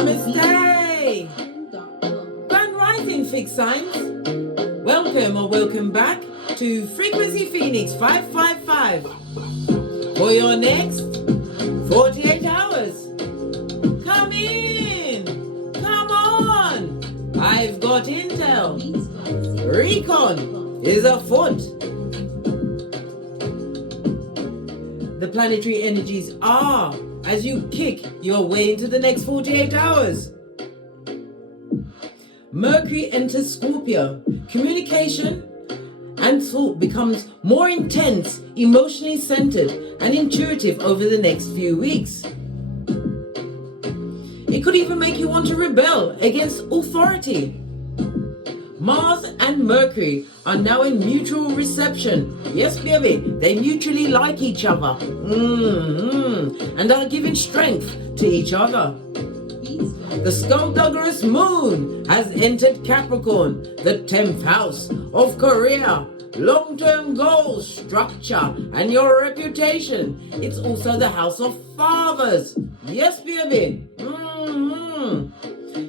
Namaste! Grand Rising Fixed Signs. Welcome or welcome back to Frequency Phoenix 555 for your next 48 hours. Come in! Come on! I've got intel. Recon is afoot. The planetary energies are as you kick your way into the next 48 hours. Mercury enters Scorpio. Communication and thought becomes more intense, emotionally centered, and intuitive over the next few weeks. It could even make you want to rebel against authority. Mars and Mercury are now in mutual reception. Yes, baby, they mutually like each other. And are giving strength to each other. The skullduggerous moon has entered Capricorn, the 10th house of career, long-term goals, structure, and your reputation. It's also the house of fathers. Yes, baby.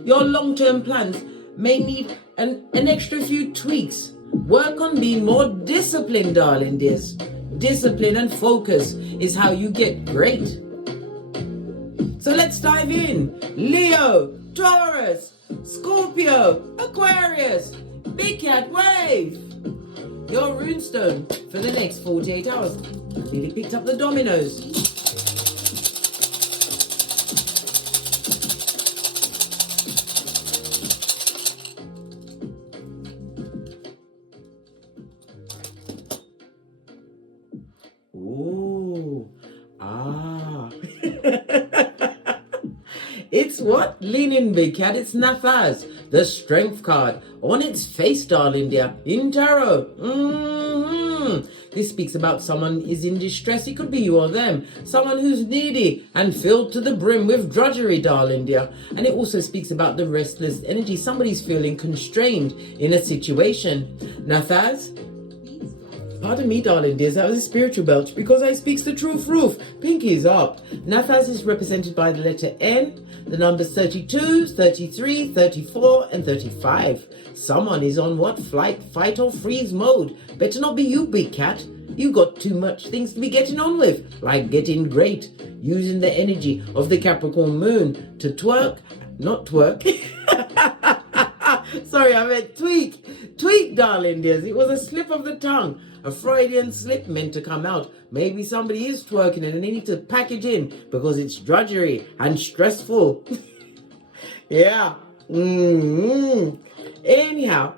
Your long-term plans may need an extra few tweaks. Work on being more disciplined, darling dears. Discipline and focus is how you get great. So let's dive in. Leo, Taurus, Scorpio, Aquarius, Big Cat Wave. Your runestone for the next 48 hours. I nearly picked up the dominoes. It's what? Lean in, Big Cat. It's Nathaz, the Strength card. On its face, darling dear, in tarot. This speaks about someone is in distress. It could be you or them. Someone who's needy and filled to the brim with drudgery, darling dear. And it also speaks about the restless energy. Somebody's feeling constrained in a situation. Nathaz, pardon me, darling dears, that was a spiritual belch because I speaks the truth roof. Pinky's up. Nathaz is represented by the letter N, the numbers 32, 33, 34, and 35. Someone is on what? Flight, fight, or freeze mode. Better not be you, Big Cat. You got too much things to be getting on with, like getting great, using the energy of the Capricorn moon to twerk, not twerk. Sorry, I meant tweak. Tweak, darling dears. It was a slip of the tongue. A Freudian slip meant to come out. Maybe somebody is twerking it and they need to package in because it's drudgery and stressful. Yeah. Anyhow,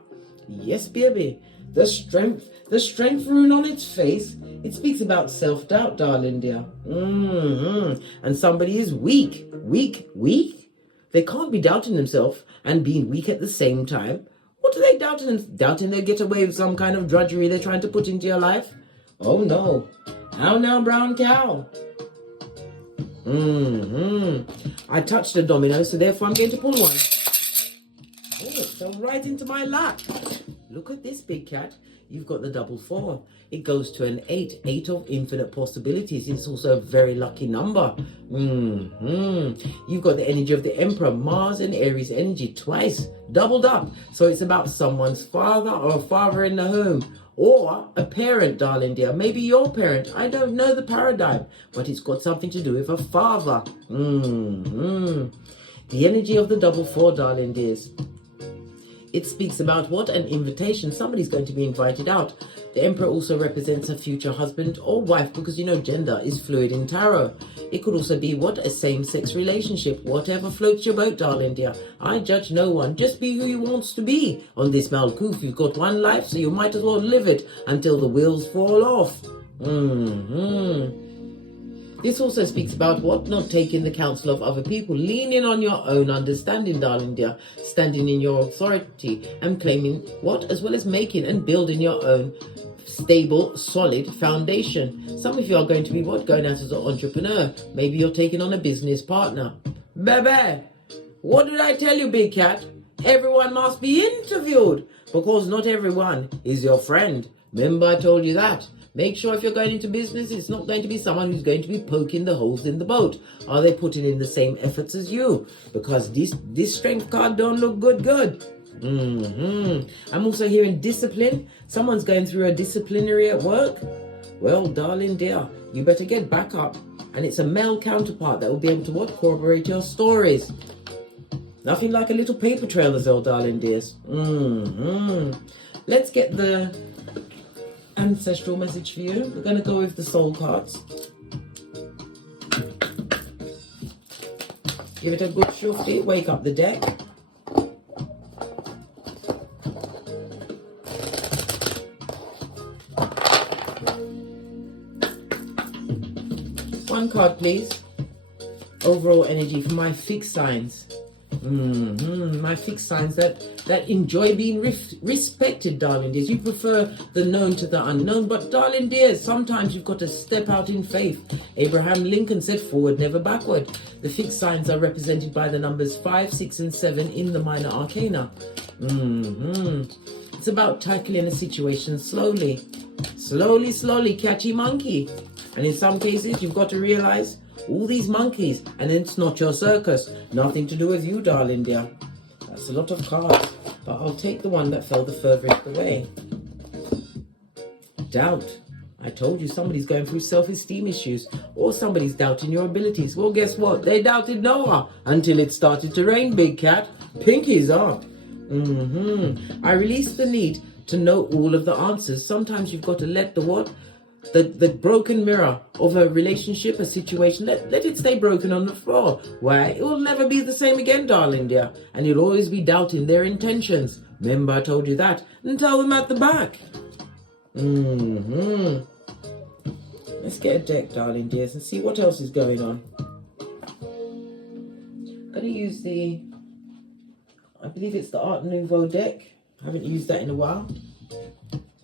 yes, baby. The strength rune on its face, it speaks about self-doubt, darling dear. And somebody is weak. Weak? They can't be doubting themselves and being weak at the same time. What are they doubting? Doubting they'll get away with some kind of drudgery they're trying to put into your life? Oh no. How now, brown cow? I touched the domino, so therefore I'm going to pull one. Oh, it fell right into my lap. Look at this, Big Cat. You've got the double 4. It goes to an 8. 8 of infinite possibilities. It's also a very lucky number. You've got the energy of the Emperor, Mars and Aries energy twice, doubled up. So it's about someone's father or a father in the home. Or a parent, darling dear. Maybe your parent. I don't know the paradigm. But it's got something to do with a father. The energy of the double 4, darling dears. It speaks about what? An invitation. Somebody's going to be invited out. The Emperor also represents a future husband or wife because, you know, gender is fluid in tarot. It could also be what? A same-sex relationship. Whatever floats your boat, darling dear. I judge no one. Just be who you wants to be on this Malkuth. You've got one life, so you might as well live it until the wheels fall off. This also speaks about what? Not taking the counsel of other people, leaning on your own understanding, darling dear, standing in your authority and claiming what? As well as making and building your own stable, solid foundation. Some of you are going to be what? Going out as an entrepreneur. Maybe you're taking on a business partner. Bebe, what did I tell you, Big Cat? Everyone must be interviewed because not everyone is your friend. Remember I told you that. Make sure if you're going into business, it's not going to be someone who's going to be poking the holes in the boat. Are they putting in the same efforts as you? Because this strength card don't look good. I'm also hearing discipline. Someone's going through a disciplinary at work. Well, darling dear, you better get back up. And it's a male counterpart that will be able to what? Corroborate your stories. Nothing like a little paper trail as well, darling dears. Let's get the ancestral message for you. We're going to go with the soul cards. Give it a good shufty. Wake up the deck. One card, please. Overall energy for my fixed signs. My fixed signs that enjoy being respected, darling dears. You prefer the known to the unknown, but darling dears, sometimes you've got to step out in faith. Abraham Lincoln said, forward, never backward. The fixed signs are represented by the numbers 5, 6, and 7 in the minor arcana. It's about tackling a situation slowly, catchy monkey. And in some cases, you've got to realize all these monkeys, and it's not your circus. Nothing to do with you, darling dear. That's a lot of cards, but I'll take the one that fell the furthest away. Doubt. I told you somebody's going through self-esteem issues, or somebody's doubting your abilities. Well, guess what? They doubted Noah until it started to rain, big cat. Pinkies up. I release the need to know all of the answers. Sometimes you've got to let the what? The broken mirror of a relationship, a situation, let it stay broken on the floor. Why? It will never be the same again, darling dear. And you'll always be doubting their intentions. Remember I told you that? And tell them at the back. Let's get a deck, darling dears, and see what else is going on. I'm going to use I believe it's the Art Nouveau deck. I haven't used that in a while.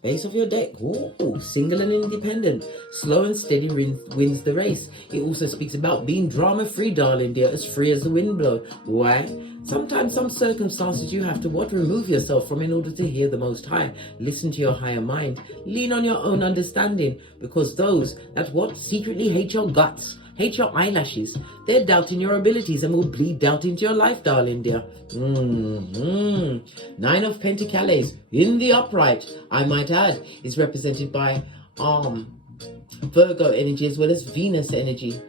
Base of your deck. Ooh, single and independent. Slow and steady wins the race. It also speaks about being drama-free, darling dear, as free as the wind blow. Why? Sometimes some circumstances you have to remove yourself from in order to hear the Most High. Listen to your higher mind. Lean on your own understanding, because those that secretly hate your guts, hate your eyelashes, they're doubting your abilities and will bleed doubt into your life, darling dear. 9 of Pentacles in the upright, I might add, is represented by Virgo energy as well as Venus energy.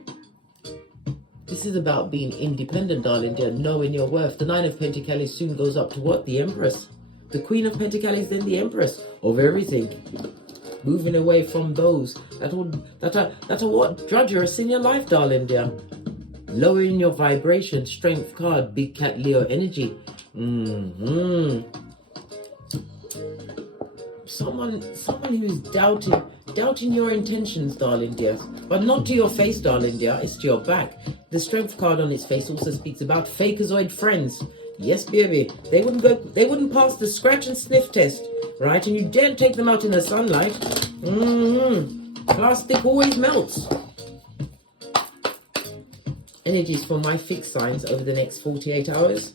This is about being independent, darling dear, knowing your worth. The 9 of Pentacles soon goes up to what? The Empress. The Queen of Pentacles, then the Empress of everything. Moving away from those that are what? Drudgerous in your life, darling dear. Lowering your vibration. Strength card, Big Cat Leo energy. Someone who is doubting your intentions, darling dear, but not to your face, darling dear. It's to your back. The Strength card on its face also speaks about fakeazoid friends. Yes, baby. They wouldn't pass the scratch and sniff test, right? And you daren't take them out in the sunlight. Plastic always melts. Energies for my fixed signs over the next 48 hours.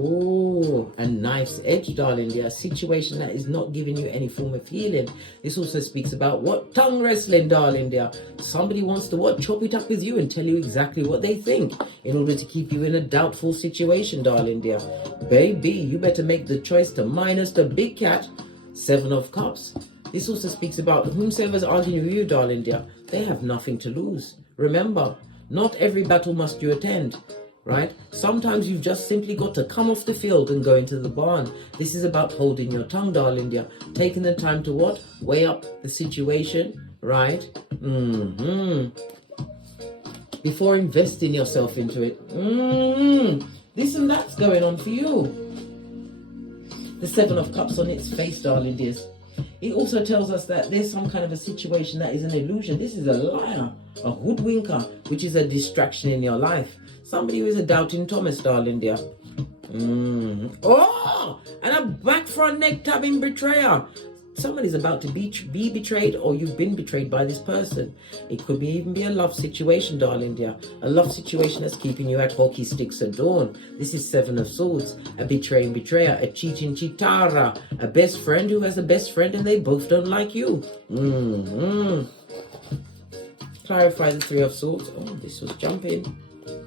Oh, a knife's edge, darling dear. A situation that is not giving you any form of healing. This also speaks about what? Tongue wrestling, darling dear. Somebody wants to chop it up with you and tell you exactly what they think in order to keep you in a doubtful situation, darling dear. Baby, you better make the choice to minus the big cat. 7 of Cups. This also speaks about whomsoever's arguing with you, darling dear. They have nothing to lose. Remember, not every battle must you attend. Right? Sometimes you've just simply got to come off the field and go into the barn. This is about holding your tongue, darling dear. Taking the time to what? Weigh up the situation, right? Before investing yourself into it. This and that's going on for you. The 7 of Cups on its face, darling dears. It also tells us that there's some kind of a situation that is an illusion. This is a liar, a hoodwinker, which is a distraction in your life. Somebody who is a doubting Thomas, darling dear. Oh, and a back front neck tabbing betrayer. somebody's about to be betrayed, or you've been betrayed by this person. It could even be a love situation, darling dear. A love situation that's keeping you at hockey sticks at dawn. This is Seven of Swords. A betraying betrayer, a cheating cheatara, a best friend who has a best friend and they both don't like you. Clarify the Three of Swords. Oh, this was jumping.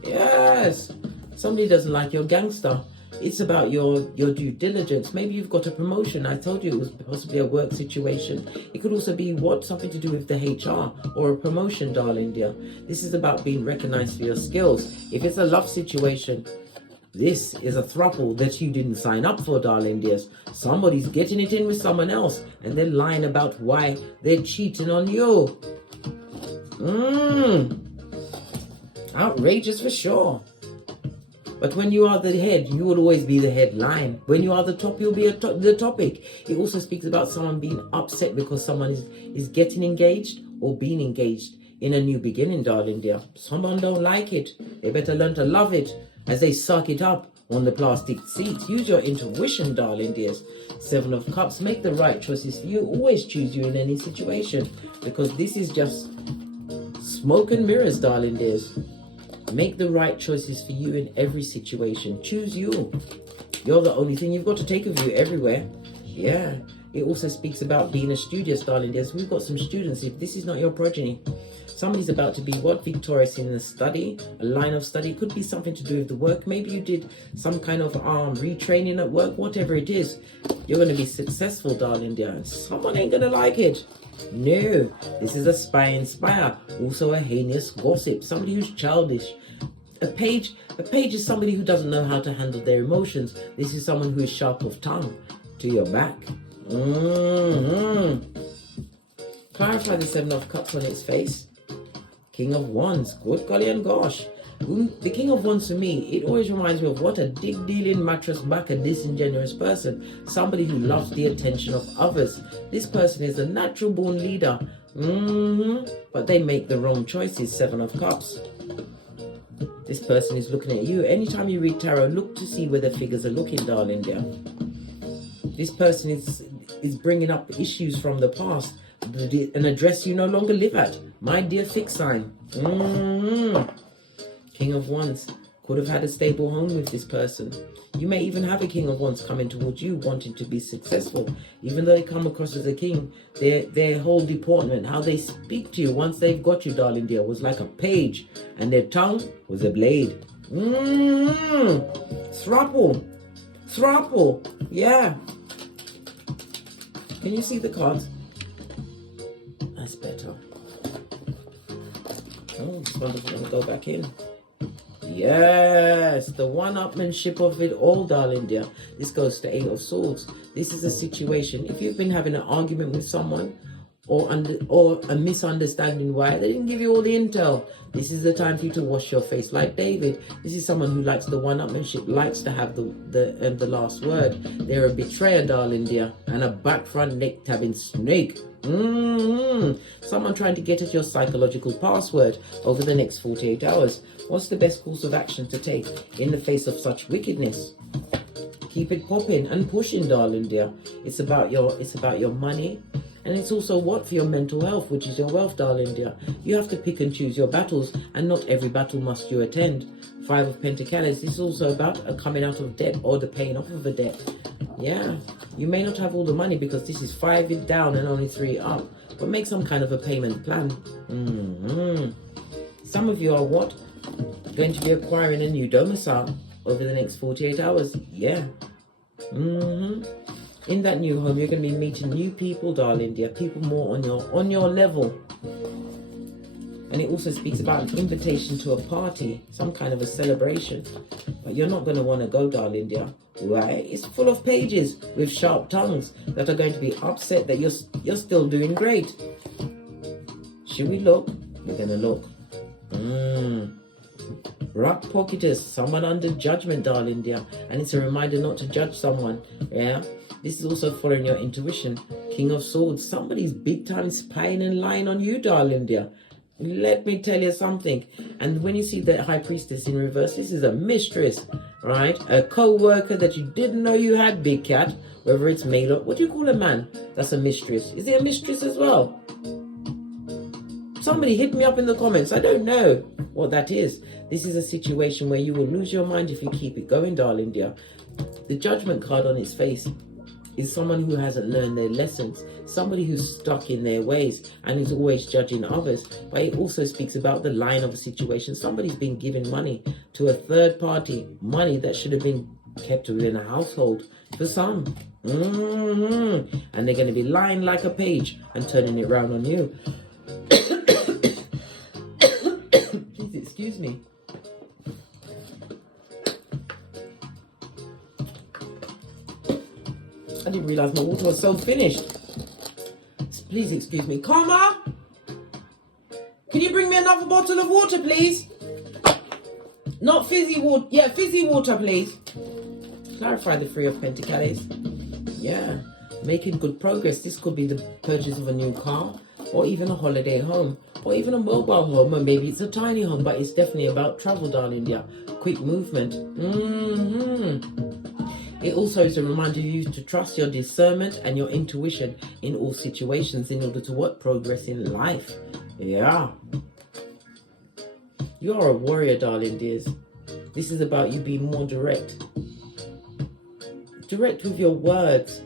Yes. Somebody doesn't like your gangster. It's about your due diligence. Maybe you've got a promotion. I told you it was possibly a work situation. It could also be something to do with the HR or a promotion, darling dear. This is about being recognized for your skills. If it's a love situation, this is a throuple that you didn't sign up for, darling dears. Somebody's getting it in with someone else and they're lying about why they're cheating on you. Outrageous for sure. But when you are the head, you will always be the headline. When you are the top, you'll be the topic. It also speaks about someone being upset because someone is getting engaged or being engaged in a new beginning, darling dear. Someone don't like it. They better learn to love it as they suck it up on the plastic seats. Use your intuition, darling dears. Seven of Cups. Make the right choices for you. Always choose you in any situation, because this is just smoke and mirrors, darling dears. Make the right choices for you in every situation. Choose you. You're the only thing. You've got to take of you everywhere. Yeah. It also speaks about being a studious, darling dears. We've got some students. If this is not your progeny, somebody's about to be victorious in a study, a line of study. It could be something to do with the work. Maybe you did some kind of retraining at work. Whatever it is, you're going to be successful, darling dear. Someone ain't going to like it. No, this is a spy inspire. Also a heinous gossip. Somebody who's childish. A page is somebody who doesn't know how to handle their emotions. This is someone who is sharp of tongue to your back. Clarify the Seven of Cups on its face. King of Wands. Good golly and gosh. The King of Wands, to me, it always reminds me of what a dig-dealing mattress back, a disingenuous person. Somebody who loves the attention of others. This person is a natural born leader. But they make the wrong choices. Seven of Cups. This person is looking at you. Anytime you read tarot, look to see where the figures are looking, darling dear. This person is bringing up issues from the past. An address you no longer live at. My dear fixed sign. King of Wands. Could have had a stable home with this person. You may even have a King of Wands coming towards you wanting to be successful. Even though they come across as a king, their whole deportment, how they speak to you once they've got you, darling dear, was like a page. And their tongue was a blade. Throuple. Yeah. Can you see the cards? That's better. Oh, this one's going to go back in. Yes, the one-upmanship of it all, darling dear. This goes to Eight of Swords. This is a situation. If you've been having an argument with someone or a misunderstanding why they didn't give you all the intel, this is the time for you to wash your face like David. This is someone who likes the one-upmanship, likes to have the last word. They're a betrayer, darling dear, and a back front neck tabbing snake. Someone trying to get at your psychological password over the next 48 hours. What's the best course of action to take in the face of such wickedness? Keep it popping and pushing, darling dear. It's about your money, and it's also for your mental health, which is your wealth, darling dear. You have to pick and choose your battles, and not every battle must you attend. Five of Pentacles. This is also about a coming out of debt or the paying off of a debt. Yeah, you may not have all the money because this is 5 down and only 3 up, but make some kind of a payment plan. Some of you are going to be acquiring a new domicile over the next 48 hours. Yeah. In that new home, you're going to be meeting new people, darling dear. People more on your level. And it also speaks about an invitation to a party, some kind of a celebration. But you're not going to want to go, darling dear. Why? It's full of pages with sharp tongues that are going to be upset that you're still doing great. Should we look? We're going to look. Rock pocketers, someone under judgment, darling dear. And it's a reminder not to judge someone. Yeah. This is also following your intuition. King of Swords, somebody's big time spying and lying on you, darling dear. Let me tell you something. And when you see the High Priestess in reverse, this is a mistress. right? A co-worker that you didn't know you had, big cat, whether it's male or, what do you call a man? That's a mistress. Is it a mistress as well? Somebody hit me up in the comments. I don't know what that is. This is a situation where you will lose your mind if you keep it going, darling dear. The judgment card on its face is someone who hasn't learned their lessons, somebody who's stuck in their ways and is always judging others. But it also speaks about the line of a situation. Somebody's been giving money to a third party, money that should have been kept within a household for some. And they're going to be lying like a page and turning it round on you. Please excuse me. I didn't realize my water was so finished. Please excuse me. Karma, can you bring me another bottle of water, please? Not fizzy water. Yeah, fizzy water, please. Clarify the Three of Pentacles. Yeah, making good progress. This could be the purchase of a new car, or even a holiday home, or even a mobile home, or maybe it's a tiny home, but it's definitely about travel, darling dear. Quick movement. It also is a reminder you to trust your discernment and your intuition in all situations in order to what? Progress in life. Yeah. You are a warrior, darling dears. This is about you being more direct. Direct with your words.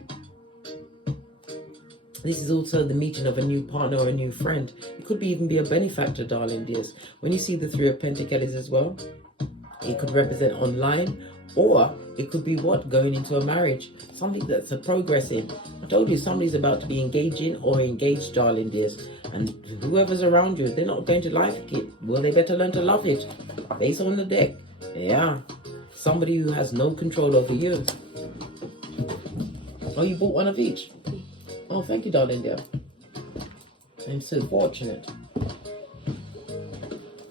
This is also the meeting of a new partner or a new friend. It could even be a benefactor, darling dears. When you see the Three of Pentacles as well, it could represent online, or it could be what? Going into a marriage. Something that's a progressing. I told you somebody's about to be engaging or engaged, darling dears. And whoever's around you, they're not going to like it. Well, they better learn to love it. Based on the deck. Yeah. Somebody who has no control over you. Oh, you bought one of each? Oh, thank you, darling dear. I'm so fortunate.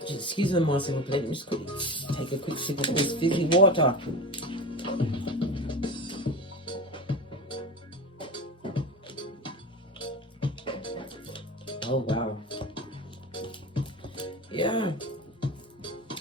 Excuse me, Marcy, let me just quickly take a quick sip of this fizzy water. Oh, wow. Yeah.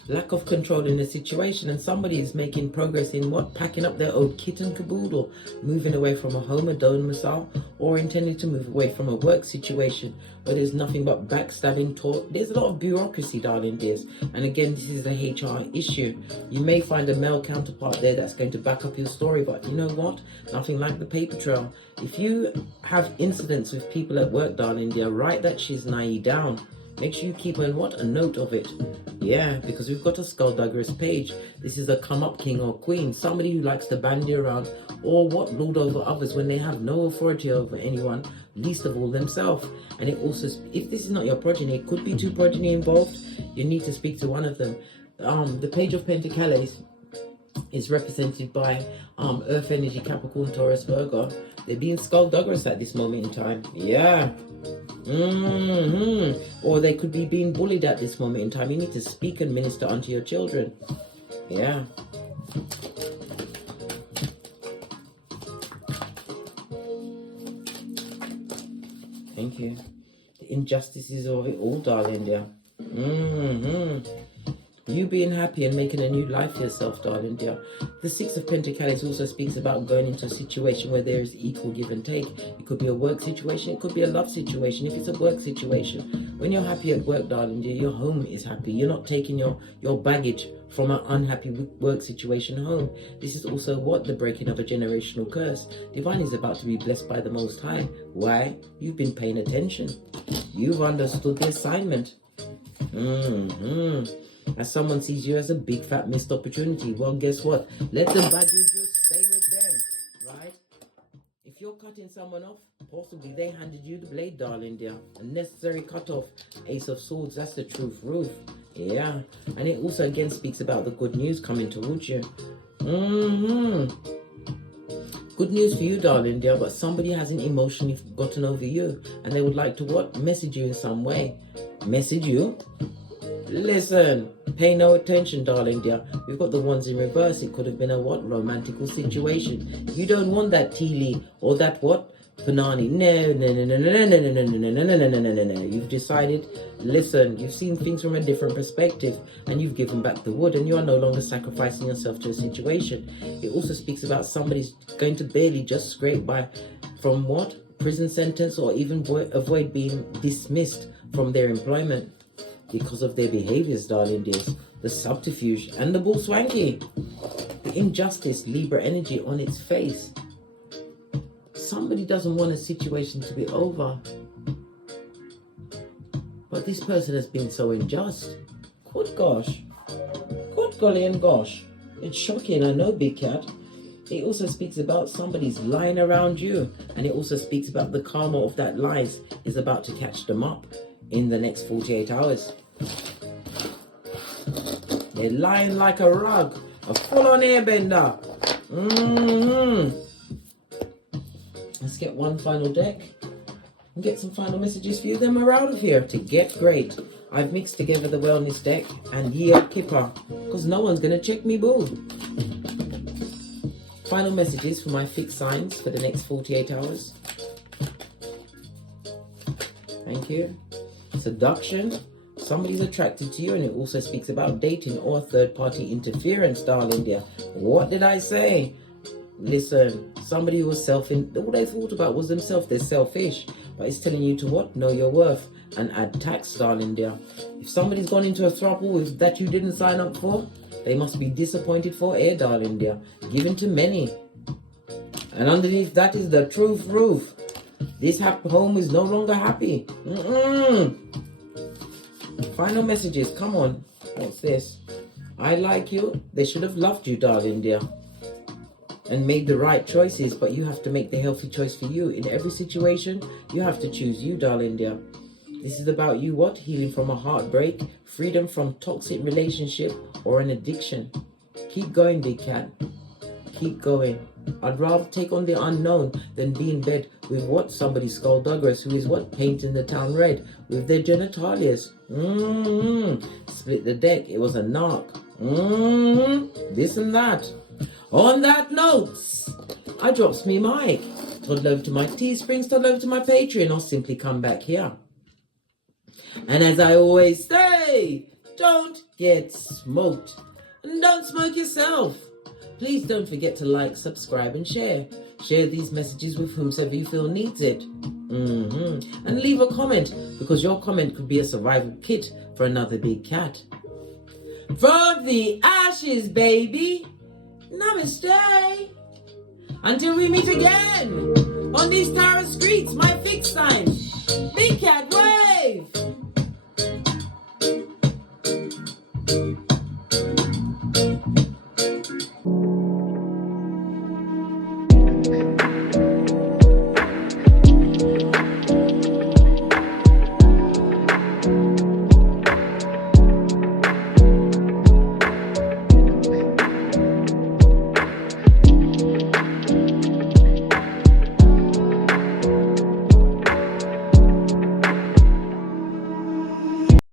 Lack of control in the situation, and somebody is making progress in what? Packing up their old kit and caboodle, moving away from a home, a domicile, or intending to move away from a work situation where there's nothing but backstabbing talk. There's a lot of bureaucracy, darling dears. And again, this is a HR issue. You may find a male counterpart there that's going to back up your story, but you know what? Nothing like the paper trail. If you have incidents with people at work, darling dear, write that shiznai down. Make sure you keep a note of it. Yeah, because we've got a skullduggerous page. This is a come-up king or queen. Somebody who likes to bandy around or what? Lord over others when they have no authority over anyone, least of all themselves. And it also, if this is not your progeny, it could be two progeny involved. You need to speak to one of them. The Page of Pentacles is represented by Earth Energy, Capricorn, Taurus, Virgo. They're being skullduggerous at this moment in time. Yeah. Or they could be being bullied at this moment in time. You need to speak and minister unto your children. Yeah. Thank you. The injustices of it all, darling dear. You being happy and making a new life for yourself, darling dear. The Six of Pentacles also speaks about going into a situation where there is equal give and take. It could be a work situation, it could be a love situation. If it's a work situation, when you're happy at work, darling dear, your home is happy. You're not taking your baggage from an unhappy work situation home. This is also what? The breaking of a generational curse. Divine is about to be blessed by the Most High. Why? You've been paying attention. You've understood the assignment. As someone sees you as a big fat missed opportunity, well, guess what? Let the bad just stay with them, right? If you're cutting someone off, possibly they handed you the blade, darling dear. A necessary cut off. Ace of Swords, that's the truth roof. Yeah. And it also again speaks about the good news coming towards you. Good news for you, darling dear, but somebody hasn't emotionally gotten over you, and they would like to what? Message you in some way. Message you? Listen, pay no attention, darling dear. We've got the ones in reverse. It could have been a what? Romantical situation. You don't want that Teely or that what? Panani, no. You've decided, listen, you've seen things from a different perspective and you've given back the wood and you are no longer sacrificing yourself to a situation. It also speaks about somebody's going to barely just scrape by from what? Prison sentence, or even avoid being dismissed from their employment because of their behaviors, darling dears. The subterfuge and the bull swanky. The injustice, Libra energy on its face. Somebody doesn't want a situation to be over. But this person has been so unjust. Good gosh. Good golly and gosh. It's shocking, I know, Big Cat. It also speaks about somebody's lying around you. And it also speaks about the karma of that lies is about to catch them up in the next 48 hours. They're lying like a rug. A full-on airbender. Let's get one final deck and get some final messages for you. Then we're out of here to get great. I've mixed together the wellness deck and Kipper because no one's going to check me, boo. Final messages for my fixed signs for the next 48 hours. Thank you. Seduction. Somebody's attracted to you, and it also speaks about dating or third-party interference, darling dear. What did I say? Listen, somebody who was all they thought about was themselves. They're selfish. But it's telling you to what? Know your worth and add tax, darling dear. If somebody's gone into a throuple that you didn't sign up for, they must be disappointed for air, darling dear. Given to many. And underneath that is the truth roof. This home is no longer happy. Final messages, come on. What's this? I like you. They should have loved you, darling dear. And made the right choices, but you have to make the healthy choice for you. In every situation, you have to choose you, darling dear. This is about you, what? Healing from a heartbreak, freedom from toxic relationship or an addiction. Keep going, Big Cat. Keep going. I'd rather take on the unknown than be in bed with what? Somebody's skullduggeress who is what? Painting the town red with their genitalias. Split the deck. It was a narc. This and that. On that note, I drops me mic. Toddle over to my Teesprings, toddle over to my Patreon, or simply come back here. And as I always say, don't get smoked. And don't smoke yourself. Please don't forget to like, subscribe, and share. Share these messages with whomsoever you feel needs it. And leave a comment, because your comment could be a survival kit for another Big Cat. From the ashes, baby. Namaste. Until we meet again on these Taurus streets, my fixed signs. Big Cat wave.